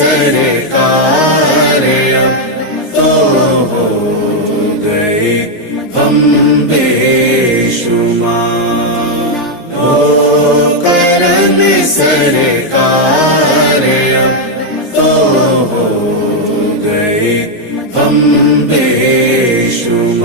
سرکار اب تو ہو گئے ہم بے شمار، ہو کرم سرکار اب تو ہو گئے ہم بے شمار۔